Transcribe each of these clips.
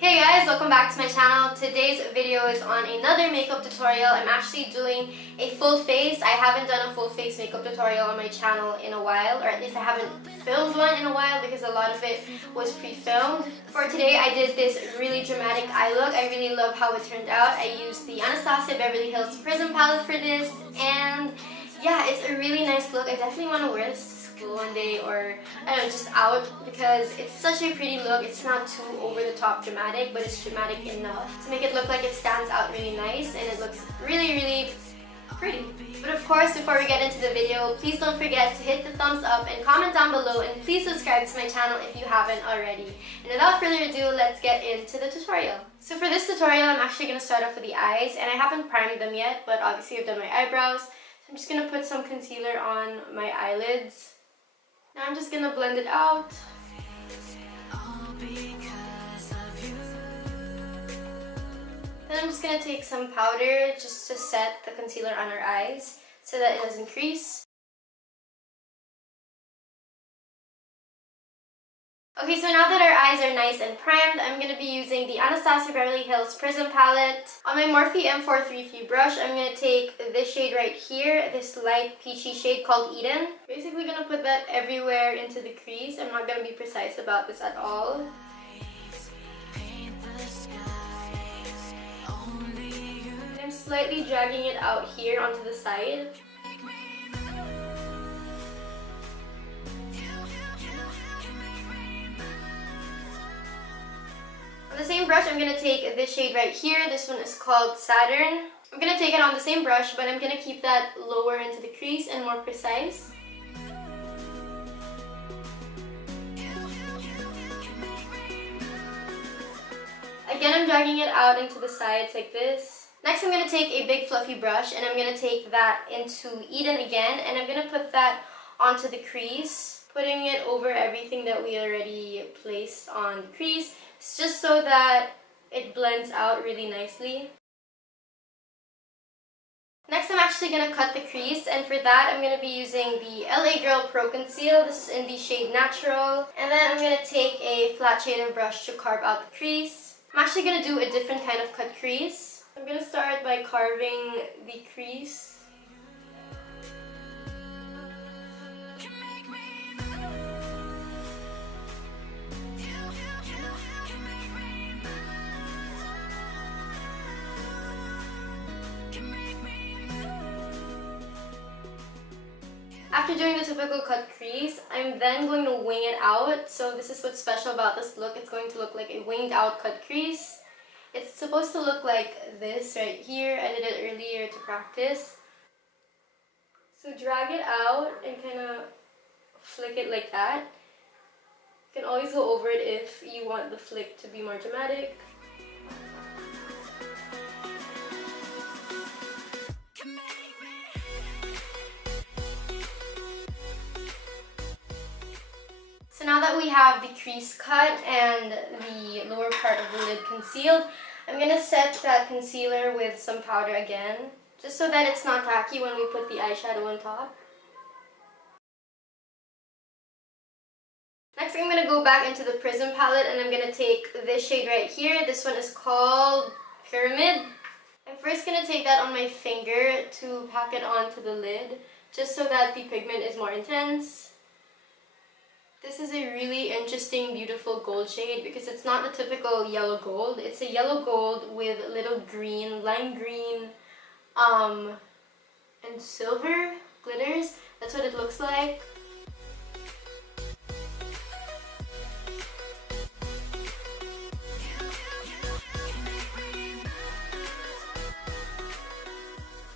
Hey guys, welcome back to my channel. Today's video is on another makeup tutorial. I'm actually doing a full face. I haven't done a full face makeup tutorial on my channel in a while, or at least I haven't filmed one in a while because a lot of it was pre-filmed. For today, I did this really dramatic eye look. I really love how it turned out. I used the Anastasia Beverly Hills Prism palette for this, and yeah, it's a really nice look. I definitely want to wear this one day, or I don't know, just out, because it's such a pretty look. It's not too over the top dramatic, but it's dramatic enough to make it look like it stands out really nice, and it looks really pretty. But of course, before we get into the video, please don't forget to hit the thumbs up and comment down below, and please subscribe to my channel if you haven't already. And without further ado, let's get into the tutorial. So for this tutorial, I'm actually going to start off with the eyes, and I haven't primed them yet, but obviously I've done my eyebrows. So I'm just going to put some concealer on my eyelids. Now I'm just gonna blend it out. Then I'm just gonna take some powder just to set the concealer on our eyes so that it doesn't crease. Okay, so now that our eyes are nice and primed, I'm going to be using the Anastasia Beverly Hills Prism palette. On my Morphe M433 brush, I'm going to take this shade right here, this light peachy shade called Eden. Basically going to put that everywhere into the crease. I'm not going to be precise about this at all. I'm slightly dragging it out here onto the side. On the same brush, I'm going to take this shade right here. This one is called Saturn. I'm going to take it on the same brush, but I'm going to keep that lower into the crease and more precise. Again, I'm dragging it out into the sides like this. Next, I'm going to take a big fluffy brush, and I'm going to take that into Eden again, and I'm going to put that onto the crease, putting it over everything that we already placed on the crease. It's just so that it blends out really nicely. Next, I'm actually going to cut the crease, and for that, I'm going to be using the LA Girl Pro Conceal. This is in the shade Natural. And then I'm going to take a flat shader brush to carve out the crease. I'm actually going to do a different kind of cut crease. I'm going to start by carving the crease. After doing the typical cut crease, I'm then going to wing it out. So this is what's special about this look. It's going to look like a winged out cut crease. It's supposed to look like this right here. I did it earlier to practice. So drag it out and kind of flick it like that. You can always go over it if you want the flick to be more dramatic. So now that we have the crease cut and the lower part of the lid concealed, I'm going to set that concealer with some powder again, just so that it's not tacky when we put the eyeshadow on top. Next, I'm going to go back into the Prism palette, and I'm going to take this shade right here. This one is called Pyramid. I'm first going to take that on my finger to pack it onto the lid, just so that the pigment is more intense. This is a really interesting, beautiful gold shade because it's not the typical yellow gold. It's a yellow gold with little green, lime green, and silver glitters. That's what it looks like.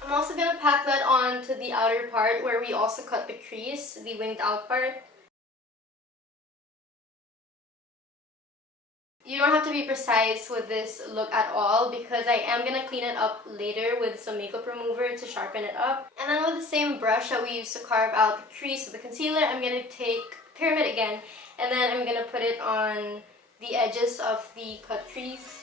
I'm also going to pack that on to the outer part where we also cut the crease, the winged out part. You don't have to be precise with this look at all because I am going to clean it up later with some makeup remover to sharpen it up. And then with the same brush that we used to carve out the crease with the concealer, I'm going to take Pyramid again, and then I'm going to put it on the edges of the cut crease.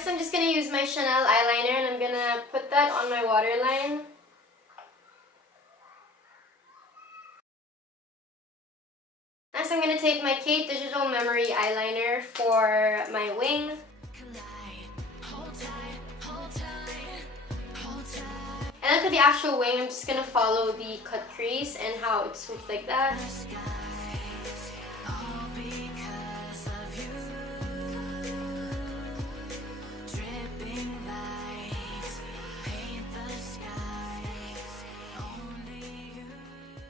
Next, I'm just going to use my Chanel eyeliner and I'm going to put that on my waterline. Next, I'm going to take my Kate Digital Memory eyeliner for my wing. And then for the actual wing, I'm just going to follow the cut crease and how it swoops like that.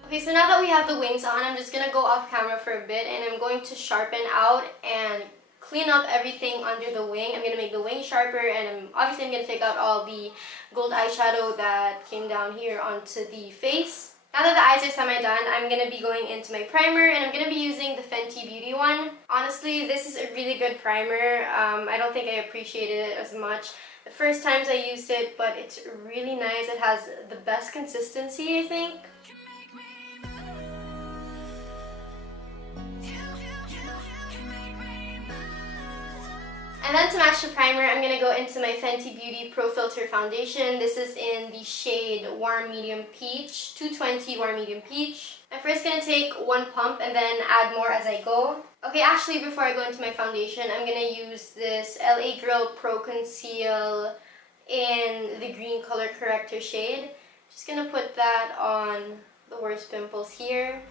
Okay, so now that we have the wings on, I'm just going to go off camera for a bit and I'm going to sharpen out and clean up everything under the wing. I'm going to make the wing sharper and obviously I'm going to take out all the gold eyeshadow that came down here onto the face. Now that the eyes are semi-done, I'm going to be going into my primer and I'm going to be using the Fenty Beauty one. Honestly, this is a really good primer. I don't think I appreciated it as much the first times I used it, but it's really nice. It has the best consistency, I think. And then to match the primer, I'm going to go into my Fenty Beauty Pro Filt'r foundation. This is in the shade Warm Medium Peach, 220 Warm Medium Peach. I'm first going to take one pump and then add more as I go. Okay, actually before I go into my foundation, I'm going to use this LA Girl Pro Conceal in the green color corrector shade. Just going to put that on the worst pimples here.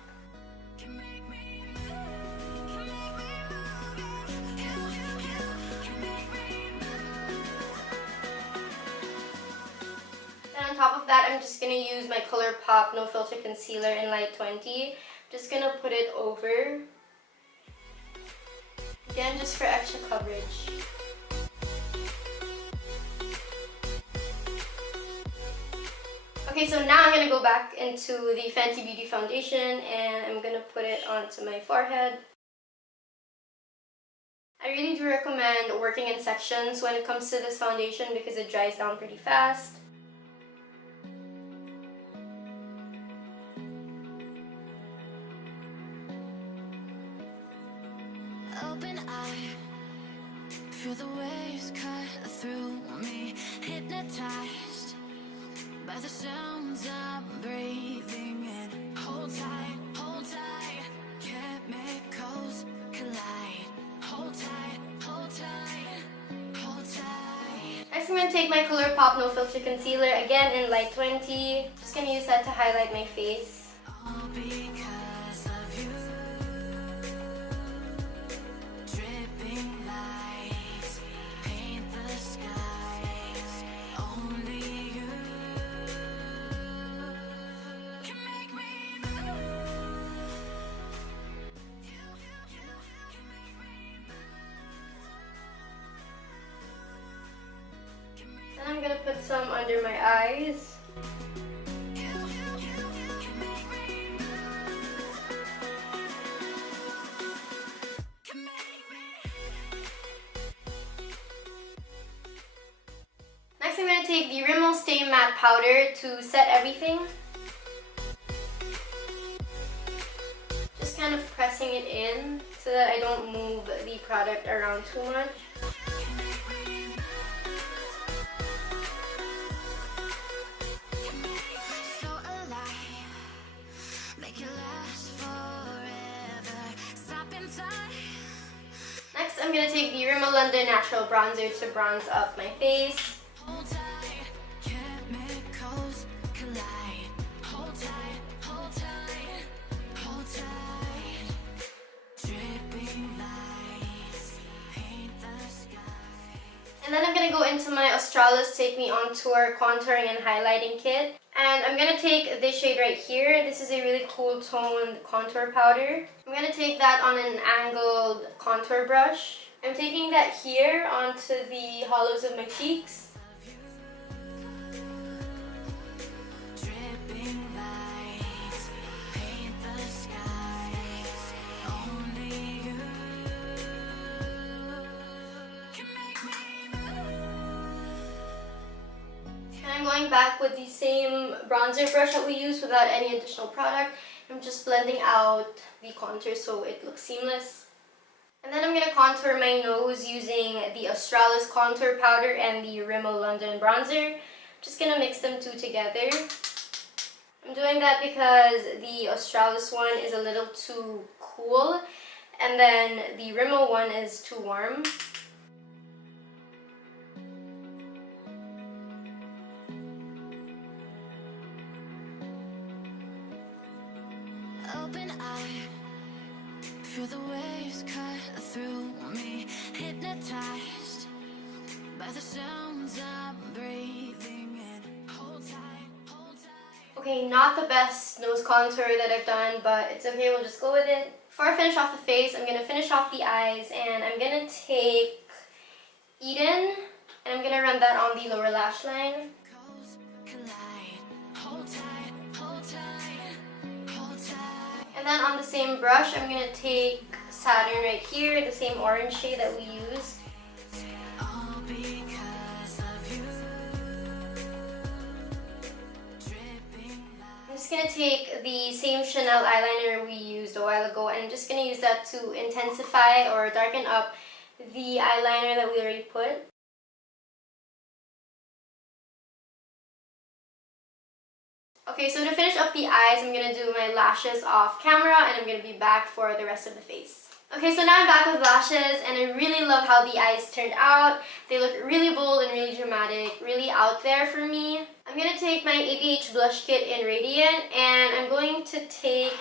On top of that, I'm just going to use my Colourpop No Filter Concealer in Light 20. Just going to put it over. Again, just for extra coverage. Okay, so now I'm going to go back into the Fenty Beauty foundation and I'm going to put it onto my forehead. I really do recommend working in sections when it comes to this foundation because it dries down pretty fast. Open eye, feel the waves cut through me, hypnotized by the sounds I'm breathing in. Hold tight, chemicals collide. Hold tight, hold tight, hold tight. Next, I'm going to take my Colourpop No Filter Concealer, again in Light 20. Just going to use that to highlight my face. All because of you. Dripping lights paint the skies. Only you can make me move. Then I'm going to put some under my eyes. Next, I'm going to take the Rimmel Stay Matte Powder to set everything. Just kind of pressing it in so that I don't move the product around too much. So alive, make it last forever. Stop in time. Next, I'm going to take the Rimmel London Natural Bronzer to bronze up my face. Hold tight, chemicals collide. Hold tight, hold tight, hold tight. Dripping lights paint the sky. And then I'm going to go into my Australis Take Me On Tour Contouring and Highlighting Kit. And I'm going to take this shade right here. This is a really cool toned contour powder. I'm going to take that on an angled contour brush. I'm taking that here onto the hollows of my cheeks. Dripping lights paint the skies. Only you can make me move. And I'm going back with the same bronzer brush that we used without any additional product. I'm just blending out the contour so it looks seamless. And then I'm going to contour my nose using the Australis contour powder and the Rimmel London bronzer. Just going to mix them two together. I'm doing that because the Australis one is a little too cool and then the Rimmel one is too warm. Open eye, feel the waves cut through me, hypnotized by the sounds I'm breathing in. Hold tight, hold tight. Okay, not the best nose contour that I've done, but it's okay, we'll just go with it. Before I finish off the face, I'm going to finish off the eyes, and I'm going to take Eden, and I'm going to run that on the lower lash line. Coast collide, hold tight, hold tight, hold tight. And then on the same brush, I'm going to take Saturn right here, the same orange shade that we used. All because of you. Dripping I'm just going to take the same Chanel eyeliner we used a while ago, and I'm just going to use that to intensify or darken up the eyeliner that we already put. Okay, so to finish up the eyes, I'm going to do my lashes off camera, and I'm going to be back for the rest of the face. Okay, so now I'm back with lashes, and I really love how the eyes turned out. They look really bold and really dramatic, really out there for me. I'm going to take my ABH blush kit in Radiant, and I'm going to take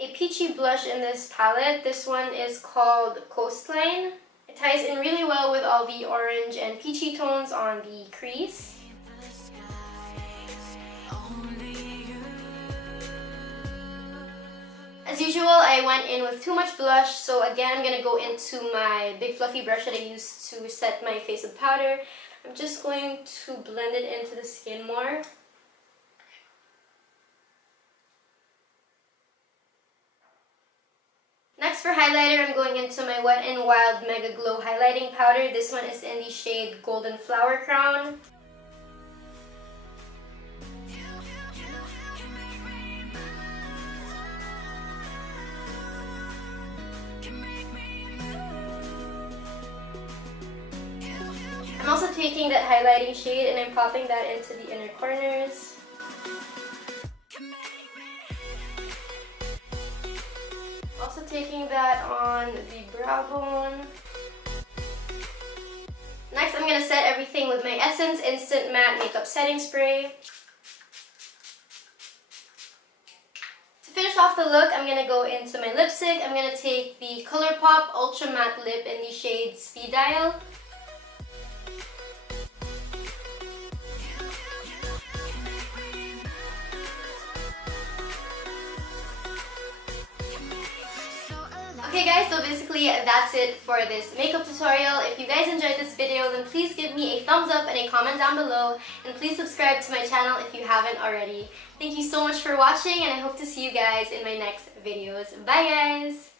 a peachy blush in this palette. This one is called Coastline. It ties in really well with all the orange and peachy tones on the crease. the skies, only you. As usual, I went in with too much blush, so again, I'm going to go into my big fluffy brush that I used to set my face with powder. I'm just going to blend it into the skin more. Next for highlighter, I'm going into my Wet n Wild Megaglo highlighting powder. This one is in the shade Golden Flower Crown. I'm also taking that highlighting shade and I'm popping that into the inner corners. Also taking that on the brow bone. Next, I'm going to set everything with my Essence Instant Matte Makeup Setting Spray. To finish off the look, I'm going to go into my lipstick. I'm going to take the Colourpop Ultra Matte Lip in the shade Speed Dial. Okay guys, so basically that's it for this makeup tutorial. If you guys enjoyed this video, then please give me a thumbs up and a comment down below. And please subscribe to my channel if you haven't already. Thank you so much for watching, and I hope to see you guys in my next videos. Bye guys!